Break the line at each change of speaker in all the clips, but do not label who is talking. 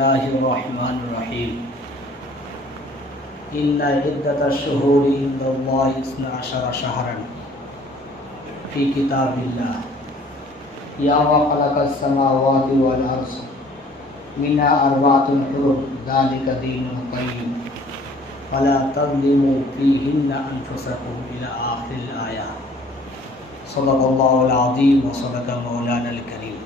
الله الرحمن الرحيم. إن عدة الشهور عند الله اثنا عشر شهرا في كتاب الله. يوم خلق السماوات والأرض منها أربعة حرم ذلك دين القيم. فلا تظلموا فيهن أنفسكم إلى آخر الآية. صدق الله العظيم وصدق مولانا الكريم.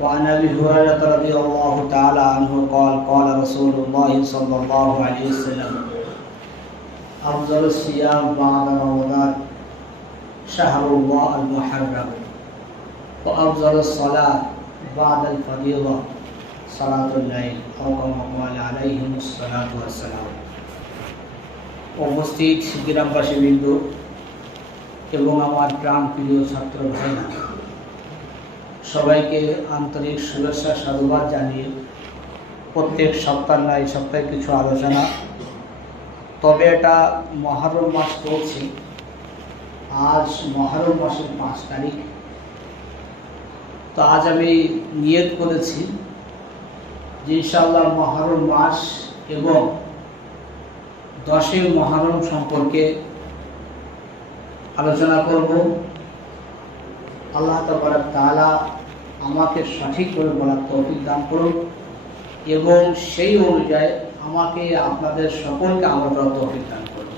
وعن ابي هريره رضي الله تعالى عنه قال قال رسول الله صلى الله عليه وسلم افضل الصيام بعد رمضان شهر الله المحرم وافضل الصلاه بعد الفريضه صلاه الليل او كما قال عليهم الصلاه والسلام উপস্থিত গ্রামবাসী বিন্দু এবং আমার প্রাণ প্রিয় ছাত্র ভাইরা সবাইকে আন্তরিক শুভেচ্ছা, সাধুবাদ জানিয়ে প্রত্যেক সপ্তাহ না, এই সপ্তাহে কিছু আলোচনা। তবে এটা মহরম মাস চলছে। আজ মহরম মাসের পাঁচ তারিখ। তো আজ আমি নিয়ত করেছি যে ইনশাল্লাহ মহরম মাস এবং দশের মহরম সম্পর্কে আলোচনা করব। আল্লাহ তাআলা আমাকে সঠিকভাবে বলার তৌফিক দান করুন এবং সেই অনুযায়ী আমাকে আপনাদের সকলকে আমল করার তৌফিক দান করুন।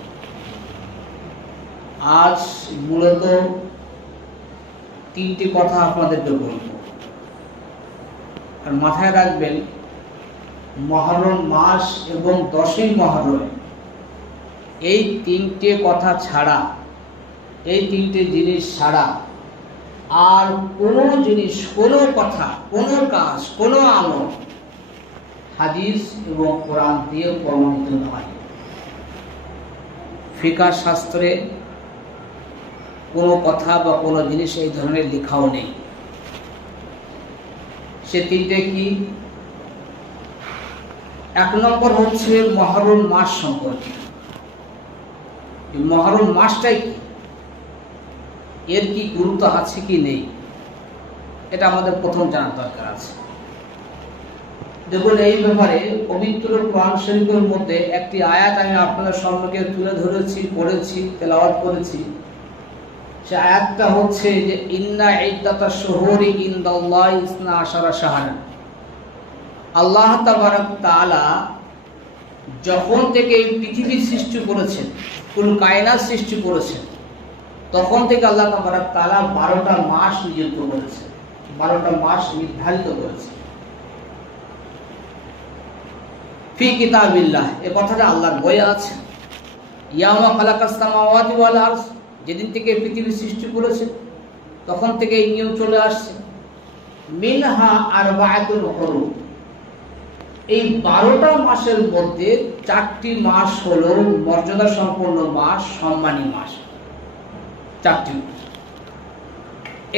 আজ মূলত তিনটি কথা আপনাদেরকে বলব। আর মাথায় রাখবেন, মহরম মাস এবং দশই মহরম, এই তিনটে কথা ছাড়া, এই তিনটে জিনিস ছাড়া আর কোনো জিনিস, কোনো কথা, কোনো কাজ, কোনো আমল হাদিস এবং কোরআন দিয়ে প্রমাণিত নয়। ফিকা শাস্ত্রে কোনো কথা বা কোনো জিনিস এই ধরনের লেখাও নেই। সে তিনটে কি? এক নম্বর হচ্ছে মহরম মাস সম্পর্কে। মহরম মাসটাই কি? এর কি গুরুত্ব আছে কি নেই? এটা আমাদের প্রথম জানার দরকার আছে। দেখুন, এই ব্যাপারে পবিত্র কোরআন শরীফের মধ্যে একটি আয়াত আমি আপনাদের সম্মুখে তুলে ধরেছি, পড়েছি, তেলাওয়াত করেছি। সে আয়াতটা হচ্ছে যে, ইন্না ইদ্দাতা শহরি ইন্দাল্লাহ ইসনা আশারা শাহানা আল্লাহ তাবারক তাআলা যখন থেকে এই পৃথিবীর সৃষ্টি করেছেন কোন কায়নার সৃষ্টি করেছেন তখন থেকে আল্লাহ তাবারাক তাআলা বারোটা মাস নিযুক্ত করেছে। বারোটা মাস নির্ধারিত করেছে। ফি কিতাবিল্লাহ, এ কথাটা আল্লাহর বইয়ে আছে। ইয়ামা খালাকাস সামাওয়াতি ওয়াল আরশ যেদিন থেকে পৃথিবী সৃষ্টি করেছে, তখন থেকে এই নিয়ম চলে আসছে। মিনহা আরবাআতুল হুরুম, এই বারোটা মাসের মধ্যে চারটি মাস হল মর্যাদা সম্পন্ন মাস, সম্মানী মাস। চারটি।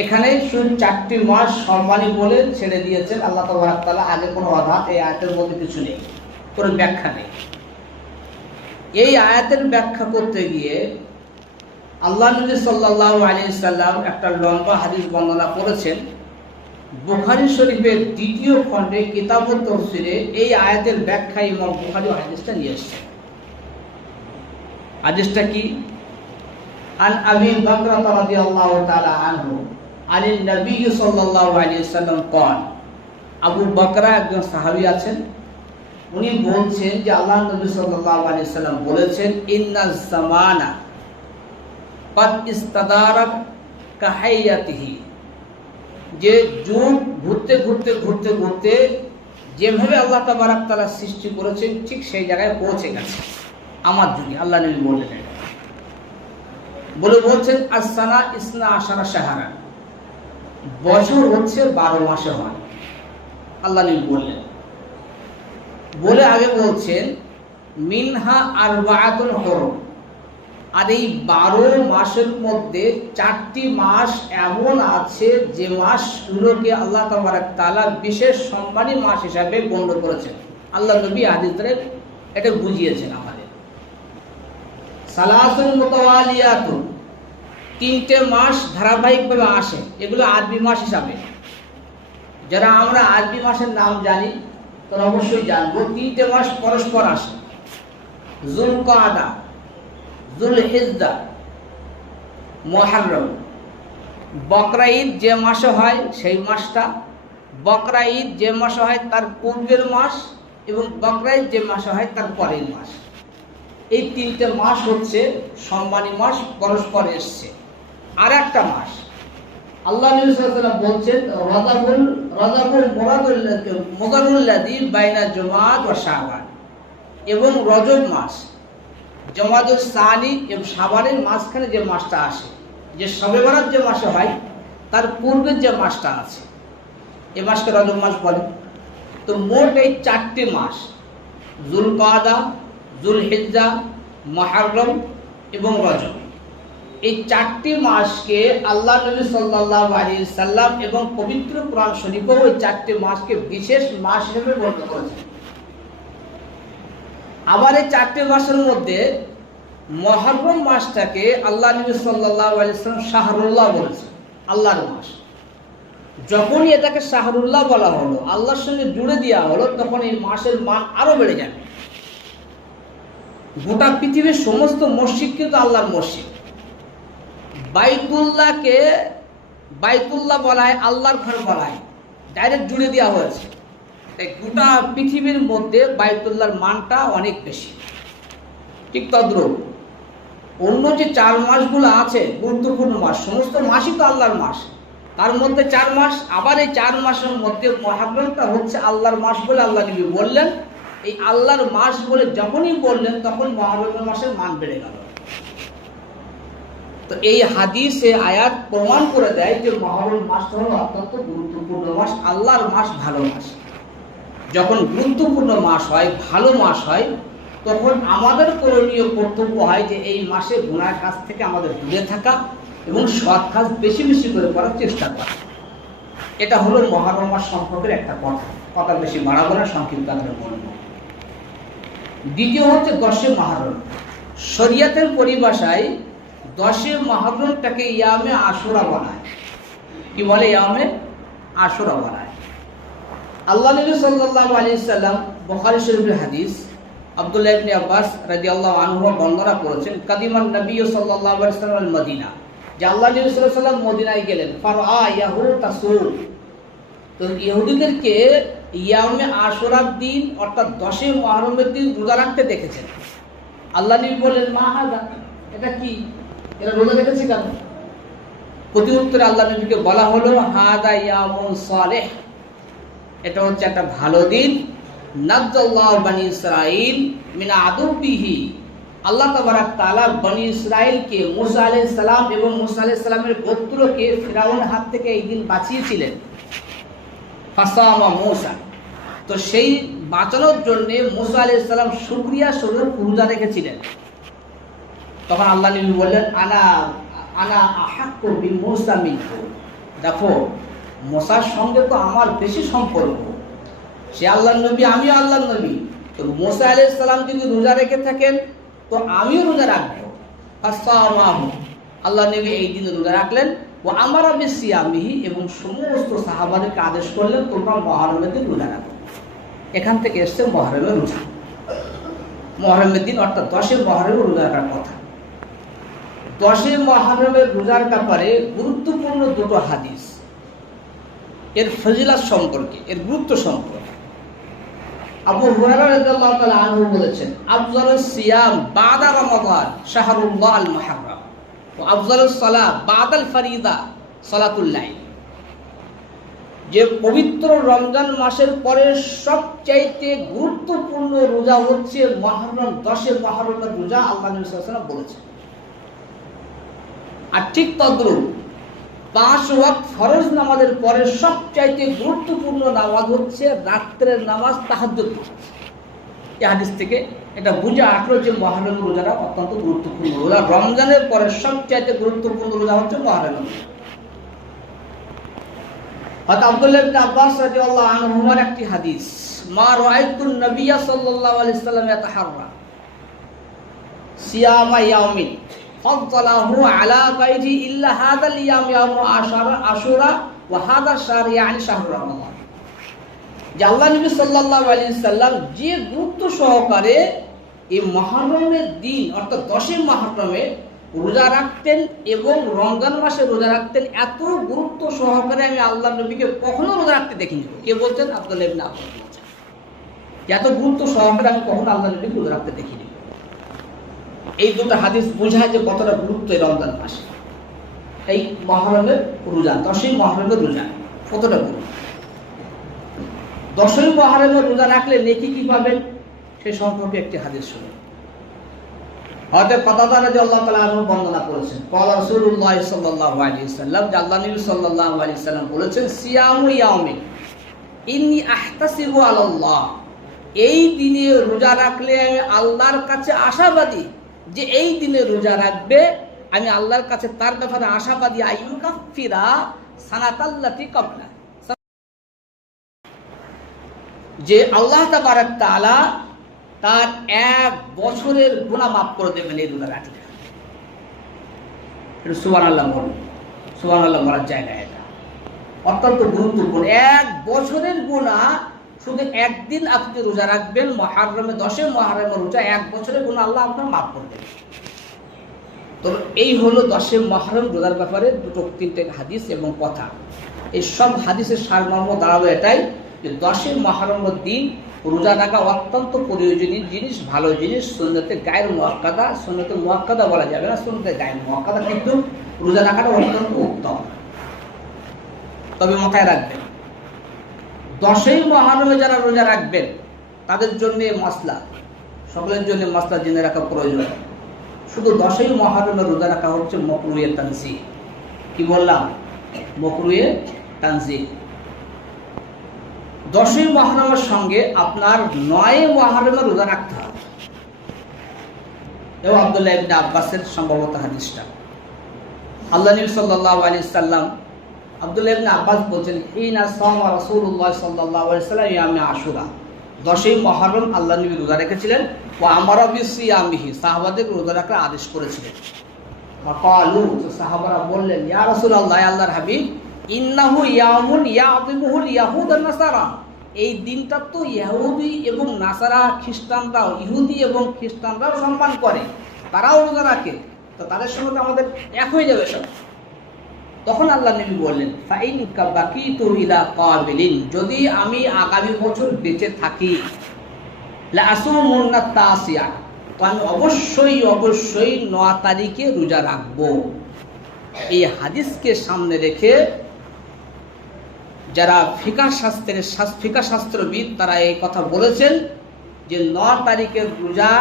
এখানে শুধু চারটি মাস সম্মানী বলে ছেড়ে দিয়েছেন আল্লাহ তালা আগে কোনো আঘাত এই আয়াতের মধ্যে কিছু নেই, কোনো ব্যাখ্যা নেই। এই আয়াতের ব্যাখ্যা করতে গিয়ে আল্লাহ নবী সাল্লাহ আলী সাল্লাম একটা লম্বা হাদিস বর্ণনা করেছেন। বুখারি শরীফের দ্বিতীয় খণ্ডে কিতাবত তফসিরে এই আয়াতের ব্যাখ্যা ইমাম বুখারি হাদিসটা নিয়ে এসছে হাদিসটা কি? عن أبي بكر رضي الله تعالى عنه عن النبي صلى الله عليه وسلم قال আবু বকরা একজন সাহাবী আছেন উনি বলছেন যে আল্লাহ নবী সাল্লাল্লাহু আলাইহি সাল্লাম বলেছেন ইন্না জামানা قد استدارت কাহাইয়াতিহি যে যুগ ঘুরতে ঘুরতে ঘুরতে ঘুরতে যেভাবে আল্লাহ তাবারাক তাআলা সৃষ্টি করেছেন ঠিক সেই জায়গায় পৌঁছে গেছে আমার যুগে আল্লাহ নবী বললেন এটা। বলে বলছেন আসানা ইসনা আশারা সাহারা বছর হচ্ছে বারো মাসে হয়। আল্লাহ নবী বললেন। বলে আগে বলছেন, মিনহা আর বায়াতুল হরম। আর এই বারো মাসের মধ্যে চারটি মাস এমন আছে যে মাসগুলোকে আল্লাহ তাবারাক তাআলা বিশেষ সম্মানী মাস হিসাবে গণ্য করেছেন। আল্লাহ নবী হাদিসে এটা বুঝিয়েছেন। সালাসুল মুতাওয়ালিয়াতুন। তিনটে মাস ধারাবাহিকভাবে আসে। এগুলো আরবি মাস হিসাবে। যারা আমরা আরবি মাসের নাম জানি, তারা অবশ্যই জানব, তিনটে মাস পরস্পর আসে। জুল কাদা জুল হিজদা মহারম বকরা ঈদ যে মাসে হয়, সেই মাসটা। বকরা ঈদ যে মাসে হয়, তার পূর্বের মাস এবং বকরা ঈদ যে মাসে হয়, তার পরের মাস। এই তিনটে মাস হচ্ছে সম্মানী মাস, পরস্পর এসছে। আর একটা মাস। আল্লাহ বলছেন, রাজাবুল রাজাবুল মুগারুল্লাদি বাইনা জুমাত ও শাবান এবং রজব মাস জমাদুল সানি এবং সাবানের মাঝখানে যে মাসটা আসে, যে সবে বরাত যে মাসে হয়, তার পূর্বের যে মাসটা আছে। এ মাসকে রজব মাস বলে। তো মোট এই চারটি মাস জুল কাদা জুল হিজ্জা মহারম এবং রজব। এই চারটি মাসকে আল্লাহ নবী সাল্লাল্লাহু আলাইহি সাল্লাম এবং পবিত্র কোরআন শরীফও ওই চারটি মাসকে বিশেষ মাস হিসেবে বর্ণনা করেছেন। আবার এই চারটি মাসের মধ্যে মহরম মাসটাকে আল্লাহ নবী সাল্লাল্লাহু আলাইহি সাল্লাম শাহরুল্লাহ বলেছেন, আল্লাহর মাস। যখনই এটাকে শাহরুল্লাহ বলা হলো, আল্লাহর সঙ্গে জুড়ে দেওয়া হলো, তখন এই মাসের মান আরও বেড়ে যাবে। গোটা পৃথিবীর সমস্ত মসজিদ কিন্তু আল্লাহর মসজিদ। বাইতুল্লাহকে বাইতুল্লাহ বলা হয় আল্লাহর ঘর বলা হয় ডাইরেক্ট জুড়ে দেওয়া হয়েছে। তাই গোটা পৃথিবীর মধ্যে বাইতুল্লাহর মানটা অনেক বেশি। ঠিক তদ্রুপ। অন্য যে চার মাসগুলো আছে, গুরুত্বপূর্ণ মাস, সমস্ত মাসই তো আল্লাহর মাস। তার মধ্যে চার মাস, আবার এই চার মাসের মধ্যে মহাগ্রহণটা হচ্ছে আল্লাহর মাস বলে আল্লাহ নবী বললেন এই আল্লাহর মাস বলে যখনই বললেন তখন মহারম মাসের মান বেড়ে গেল। তো এই হাদিসে আয়াত প্রমাণ করে দেয় যে মহরম মাসটা হলো অত্যন্ত গুরুত্বপূর্ণ মাস, আল্লাহর মাস ভালো মাস। যখন গুরুত্বপূর্ণ মাস হয়, ভালো মাস হয়, তখন আমাদের করণীয় কর্তব্য হয় যে এই মাসে গুণার কাজ থেকে আমাদের দূরে থাকা এবং সৎ কাজ বেশি বেশি করে করার চেষ্টা করা। এটা হলো মহারম মাস সম্পর্কের একটা কথা। কথা বেশি বাড়াবো না, সংক্ষিপ্ত আকারে বলব। দ্বিতীয় হচ্ছে দশে মহারম। শরিয়াতের পরিভাষায় দশে মহারমটাকে ইয়ামে আশুরা বানায় কি বলে ইয়ামে? আশুরা বানায় আল্লাহ নবী সাল্লাল্লাহু আলাইহি সাল্লাম হাদিস আব্দুল্লাহ ইবনে আব্বাস রাদিয়াল্লাহু আনহু বর্ণনা করেছেন কাদিমান নবী সাল্লাল্লাহু আলাইহি সাল্লাম মদিনা। যে আল্লাহ নবী সাল্লাম মদিনায় গেলেন, ফারআ ইয়াহুদ তাসুর তো ইহুদিদেরকে ইয়ামে আশুরার দিন, অর্থাৎ দশে মুহররমের দিন রোজা রাখতে দেখেছেন। আল্লাহ নবী বললেন, মা হাদা? এটা কি? এরা রোজা রেখেছে কেন? প্রতি উত্তরে আল্লাহ নবীকে বলা হলো, হাদা ইয়ামুন সালেহ। এটা হচ্ছে একটা ভালো দিন। নাজ্জাল্লাহ বানি ইসরাইল মিনা আদুবিহি। আল্লাহ তাবারাক তাআলা বনি ইসরাইলকে মুসা আলাইহিস সালাম এবং মুসা আলাইহিস গোত্রকে ফিরাউনের হাত থেকে এই দিন বাঁচিয়েছিলেন। ফাসামা মুসা। তো সেই বাঁচানোর জন্য মুসা আলাইহিস সালাম শুকরিয়া স্বরূপ রোজা রেখেছিলেন। তখন আল্লাহ নবী বললেন আনা আনা আহাক্কু বি মুসা দেখো, মোসার সঙ্গে তো আমার বেশি সম্পর্ক। সে আল্লাহ নবী, আমিও আল্লাহ নবী। তো মোসা আলাইহিস সালাম যদি রোজা রেখে থাকেন, তো আমিও রোজা রাখব। ফাসামাহু আল্লাহ নবী এই দিন রোজা রাখলেন। ও আমার আমি সিয়ামিহি এবং সমস্ত সাহাবাদেরকে আদেশ করলেন, তোমরা মহরমের দিন রোজা রাখো। এখান থেকে এসছে মহরমের রোজা। মহরমের দিন অর্থাৎ দশে মহরমের রোজা রাখার কথা। দশে মহরমের রোজার ব্যাপারে গুরুত্বপূর্ণ দুটো হাদিস। এর ফজিলাত সম্পর্কে, এর গুরুত্ব সম্পর্কে। আবু হুরায়রা বলেছেন, আফজালুস সিয়াম বাদা রমাদান শাহরুল্লাহ আল মুহাররম যে পবিত্র রমজান মাসের পরে সবচাইতে গুরুত্বপূর্ণ রোজা হচ্ছে মহরম, দশে মহরমের রোজা আল্লাহ বলেছেন। আর ঠিক তদ্রুপ পাঁচ ওয়াক্ত ফরজ নামাজের পরে সবচাইতে গুরুত্বপূর্ণ নামাজ হচ্ছে রাত্রের নামাজ নামাজ এ হাদিস থেকে এটা বুঝে আসলো যে মহারণ রোজারা অত্যন্ত গুরুত্বপূর্ণ। রোজা রমজানের পরে সবচাইতে গুরুত্বপূর্ণ রোজা হচ্ছে মহারণ হয়তো আব্দুল্লাহ আনহুমার একটি হাদিস, মা রাআইতুন নবিয়া সাল্লাল্লাহু আলাইহি সাল্লাম সিয়ামা ইয়াউমিন ফাদদালাহু আলা গায়রি ইল্লা হাদাল ইয়াম ইয়াম আশুরা শাহর ইয়ানি যে আল্লাহ নবী সাল্লাহ আলী সাল্লাম যে গুরুত্ব সহকারে এই মহারমের দিন, অর্থাৎ দশই মহারমে রোজা রাখতেন এবং রমজান মাসে রোজা রাখতেন, এত গুরুত্ব সহকারে আমি আল্লাহ নবীকে কখনো রোজা রাখতে দেখিনি। কে বলতেন আব্দুল ইবনে বলছেন। এত গুরুত্ব সহকারে আমি কখনো আল্লাহ নবীকে রোজা রাখতে দেখিনি। এই দুটো হাদিস বোঝায় যে কতটা গুরুত্ব এই রমজান মাসে। এই মহরমের রোজা, দশই মহরমের রোজা, কতটা গুরুত্ব? দশই মহরমের রোজা রাখলে নেকি কি পাবেন? সে সম্পর্কে একটি হাদিস শুনুন। হয়তো কথাটা যে আল্লাহ তালা আনহু বর্ণনা করেছেন। রসুল্লাহ সাল্লাহ আলী সাল্লাহ আলী বলেছেন, সিয়ামু আলাল্লাহ। এই দিনে রোজা রাখলে আমি আল্লাহর কাছে আশাবাদী যে এই দিনে রোজা রাখবে। আমি আল্লাহর কাছে তার ব্যাপারে আশাবাদী আইন কাফিরা সানাতাল্লাতি কবলা যে আল্লাহ তাবারাক তাআলা তার এক বছরের গুনাহ মাফ করে দেবেন এই রাখলে এটা সুবহানাল্লাহ বলুন। সুবহানাল্লাহ বলার জায়গা এটা। অত্যন্ত গুরুত্বপূর্ণ। এক বছরের গুণা শুধু একদিন আপনি রোজা রাখবেন, মহারমে, দশে মহারমে রোজা এক বছরের গুণা আল্লাহ আপনার মাফ করে দেবেন। তো এই হলো দশে মহারম রোজার ব্যাপারে দুটো তিনটে হাদিস এবং কথা। এই সব হাদিসের সারমর্ম দাঁড়াল এটাই। যে দশে মহারমের দিন রোজা রাখা অত্যন্ত প্রয়োজনীয় জিনিস, ভালো জিনিস, সুন্নতে গায়ের মোয়াক্কাদা, সুন্নতে মোয়াক্কাদা বলা যাবে না, সুন্নতে গায়ের মোয়াক্কাদা কিন্তু রোজা রাখাটা অত্যন্ত উত্তম। তবে মাথায় রাখবেন, দশই মহারমে যারা রোজা রাখবেন, তাদের জন্য মশলা, সকলের জন্য মশলা জেনে রাখা প্রয়োজন। শুধু দশই মহারমে রোজা রাখা হচ্ছে মকরুয়ে তানসি কি বললাম? মকরুয়ে তানসি দশই মহারমের সঙ্গে আপনার নয় মহারমে রোজা রাখতে হবে। এবং আবদুল্লাহ ইবনে আব্বাসের সম্ভবত হাদিসটা। আল্লাহ নবী সাল্লাল্লাহু সাল্লাম আব্দুল্লাহ ইবনে আব্বাস বলছেন, হিনা সামা রাসূলুল্লাহ সাল্লাল্লাহু আলাইহি সাল্লাম ইয়ামে আশুরা। দশই মহরম আল্লাহ নবী রোজা রেখেছিলেন ও আমারা বিসিয়ামিহি। সাহাবাদের রোজা রাখার আদেশ করেছিলেন। সাহাবারা বললেন, ইয়া রাসূলুল্লাহ আল্লাহর হাবিব ইন্নাহু ইয়ামুন ইয়াযিমুহুল ইয়াহুদ নাসারা। এই দিনটা তো ইহুদি এবং নাসারা খ্রিস্টানরাও, ইহুদি এবং খ্রিস্টানরাও সম্মান করে। তারাও রোজা রাখে। তো তাদের সঙ্গে তো আমাদের এক হয়ে যাবে সব। তখন আল্লাহ নবী বললেন, ফাইন বাকি ইলা কাবিলিন, যদি আমি আগামী বছর বেঁচে থাকি লাসুমুন্না তাসিয়া, তো আমি অবশ্যই অবশ্যই ন তারিখে রোজা রাখব। এই হাদিসকে সামনে রেখে যারা ফিকা শাস্ত্রের ফিকা শাস্ত্রবিদ তারা এই কথা বলেছেন যে ন তারিখের রোজা,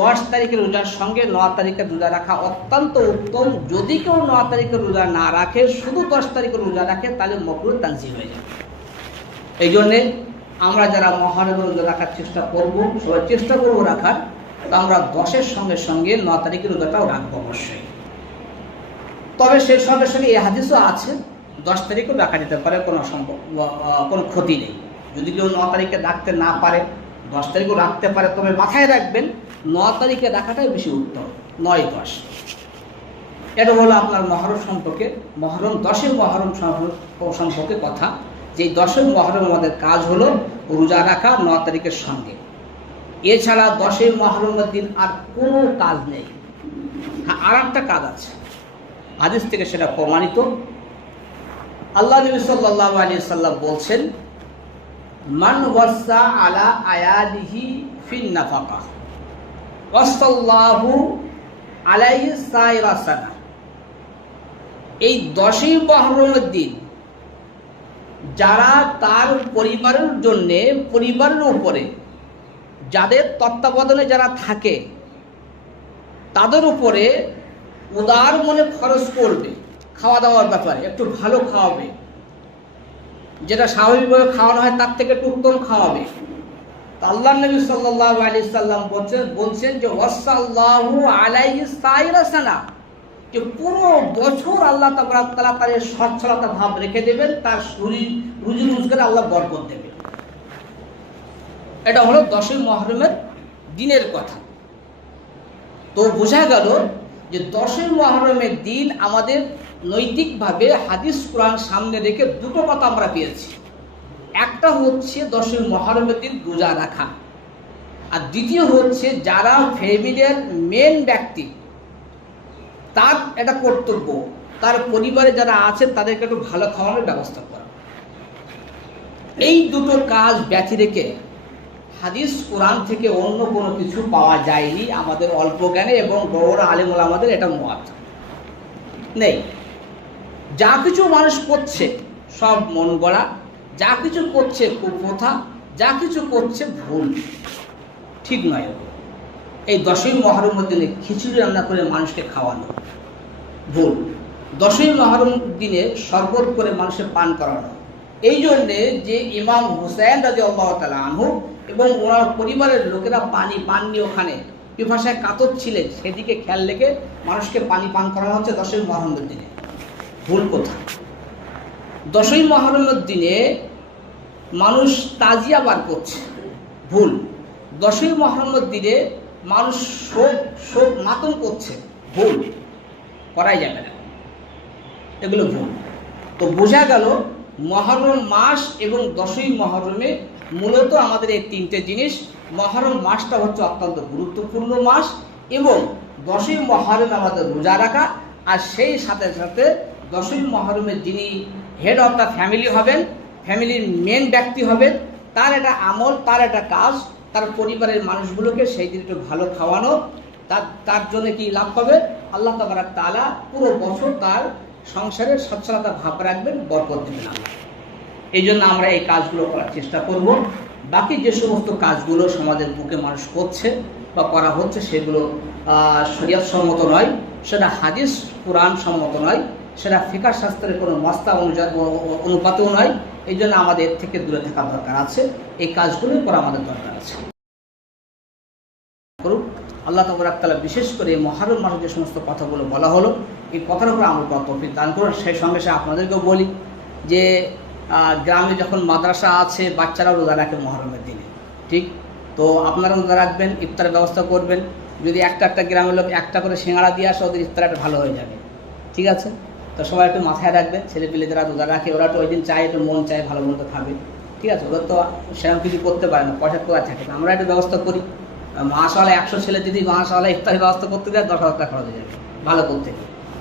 দশ তারিখের রোজার সঙ্গে ন তারিখের রোজা রাখা অত্যন্ত উত্তম। যদি কেউ ন তারিখের রোজা না রাখে, শুধু দশ তারিখের রোজা রাখে, তাহলে মকরুল তানসি হয়ে যাবে। এই জন্যে আমরা যারা মহানগর রোজা রাখার চেষ্টা করব সবাই চেষ্টা করব রাখার, তো আমরা দশের সঙ্গে সঙ্গে ন তারিখের রোজাটাও রাখব অবশ্যই। তবে সেই সঙ্গে সঙ্গে এই হাদিসও আছে দশ তারিখও রাখা যেতে পারে, কোনো সম্ভব কোনো ক্ষতি নেই। যদি কেউ ন তারিখে রাখতে না পারে, দশ তারিখও রাখতে পারে, তবে মাথায় রাখবেন, ন তারিখে রাখাটাই বেশি উত্তম, নয় দশ। এটা হলো আপনার মহরম সম্পর্কে, মহরম দশের মহরম সম্পর্কে কথা। যে দশের মহরম আমাদের কাজ হলো রোজা রাখা ন তারিখের সঙ্গে। এছাড়া দশের মহরমের দিন আর কোনো কাজ নেই। আর একটা কাজ আছে। হাদিস থেকে সেটা প্রমাণিত। আল্লাহ নবী সাল্লাল্লাহু আলাইহি সাল্লাম বলছেন, মান ওয়াসা আলা আয়াদিহি ফিন নাফাকা, ওয়াসাল্লাহু আলাইহি সাইরা সানা। এই দশই মহরমের দিন যারা তার পরিবারের জন্যে, পরিবারের উপরে যাদের তত্ত্বাবধানে যারা থাকে, তাদের উপরে উদার মনে খরচ করবে। খাওয়া দাওয়ার ব্যাপারে, একটু ভালো খাওয়াবে। যেটা স্বাভাবিকভাবে খাওয়ানো হয়, তার থেকে একটু উত্তম খাওয়াবে। আল্লাহ নবী সাল্লাল্লাহু আলাইহি সাল্লাম বলছেন বলছেন যে, ওয়াসাল্লাহু যে পুরো বছর আল্লাহ তাআলা তার এই সচ্ছলতা ভাব রেখে দেবেন, তার শরীর রুজি রোজগারে আল্লাহ বরকত দেবেন। এটা হলো দশই মহরমের দিনের কথা। তো বোঝা গেল যে, দশই মহরমের দিন আমাদের নৈতিকভাবে হাদিস কোরআন সামনে রেখে দুটো কথা আমরা পেয়েছি। একটা হচ্ছে দশই মহরমের দিন রোজা রাখা। আর দ্বিতীয় হচ্ছে যারা ফ্যামিলির মেন ব্যক্তি, তার একটা কর্তব্য, তার পরিবারে যারা আছেন তাদেরকে একটু ভালো খাওয়ানোর ব্যবস্থা করা। এই দুটো কাজ ব্যথি রেখে হাদিস কোরআন থেকে অন্য কোনো কিছু পাওয়া যায়নি আমাদের অল্প জ্ঞানে এবং বড় আলিমুল আমাদের এটা মত। নেই। যা কিছু মানুষ করছে, সব মন গড়া। যা কিছু করছে কুপ্রথা যা কিছু করছে ভুল। ঠিক নয়। এই দশই মহরমের দিনে খিচুড়ি রান্না করে মানুষকে খাওয়ানো। ভুল। দশই মহরম দিনে শরবত করে মানুষের পান করানো। এই জন্যে যে ইমাম হুসাইন রাজি আল্লাহ তালা এবং ওনার পরিবারের লোকেরা পানি পাননি ওখানে, পিপাসায় কাতর ছিলেন, সেদিকে খেয়াল রেখে মানুষকে পানি পান করানো হচ্ছে দশই মহরমের দিনে। ভুল কোথায় দশই মহরমের দিনে মানুষ তাজিয়া বার করছে। ভুল। দশই মহরমের দিনে মানুষ শোক শোক মাতম করছে। ভুল। করাই যাবে না। এগুলো ভুল। তো বোঝা গেল, মহরম মাস এবং দশই মহরমে মূলত আমাদের এই তিনটে জিনিস। মহরম মাসটা হচ্ছে অত্যন্ত গুরুত্বপূর্ণ মাস এবং দশই মহরমে আমাদের রোজা রাখা আর সেই সাথে সাথে দশই মহরমের যিনি হেড অফ দ্য ফ্যামিলি হবেন ফ্যামিলির মেন ব্যক্তি হবেন, তার একটা আমল, তার একটা কাজ, তার পরিবারের মানুষগুলোকে সেই দিন একটু ভালো খাওয়ানো, তার তার জন্য কি লাভ পাবে আল্লাহ তাবারাক তালা পুরো বছর তার সংসারের সচ্ছলতা ভাব রাখবেন, বরকত দেবেন এই জন্য আমরা এই কাজগুলো করার চেষ্টা করব। বাকি যে সমস্ত কাজগুলো সমাজের বুকে মানুষ করছে বা করা হচ্ছে, সেগুলো শরিয়াত সম্মত নয়, সেটা হাদিস কোরআন সম্মত নয়। সেটা ফিকার শাস্ত্রের কোনো মস্তা অনুযায়ী অনুপাতেও নয়। এই জন্য আমাদের থেকে দূরে থাকা দরকার আছে। এই কাজগুলোই করা আমাদের দরকার আছে। আল্লাহ তালা বিশেষ করে মহারম মাসে যে সমস্ত কথাগুলো বলা হলো, এই কথার উপর আমার তৌফিক দান করুন। সেই সঙ্গে সে আপনাদেরকেও বলি যে গ্রামে যখন মাদ্রাসা আছে, বাচ্চারাও রোজা রাখে মহরমের দিনে। ঠিক? তো আপনারা রোজা রাখবেন, ইফতারের ব্যবস্থা করবেন। যদি একটা একটা গ্রামের লোক একটা করে সিঙ্গাড়া দিয়ে আসে, ওদের ইফতারটা ভালো হয়ে যাবে। ঠিক আছে? তো সবাই একটু মাথায় রাখবেন ছেলে পেলে যারা রোজা রাখে, ওরা তো ওই দিন চায়, একটু মন চায়, ভালো মন্দ খাবে। ঠিক আছে? ওরা তো সেরকম কিছু করতে পারে না, পয়সা তো আর থাকে না। আমরা একটু ব্যবস্থা করি। মাসওয়ালা একশো ছেলে যদি মাসওয়ালা ইফতারের ব্যবস্থা করতে যায়, দশ হাজার খরচ হয়ে যাবে। ভালো করতে।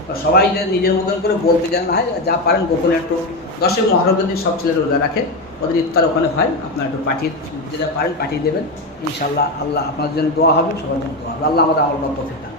তো সবাই নিজের মতন করে বলতে চান, ভাই, যা পারেন গোপনে একটু দশই মহরমের দিন সব ছেলেরা রোজা রাখে। ওদের ইফতার ওখানে হয়, আপনারা একটু পাঠিয়ে, যেটা পারেন পাঠিয়ে দেবেন। ইনশাল্লাহ আল্লাহ আপনার জন্য দোয়া হবে, সবার জন্য দোয়া হবে। আল্লাহ আমাদের আমার দান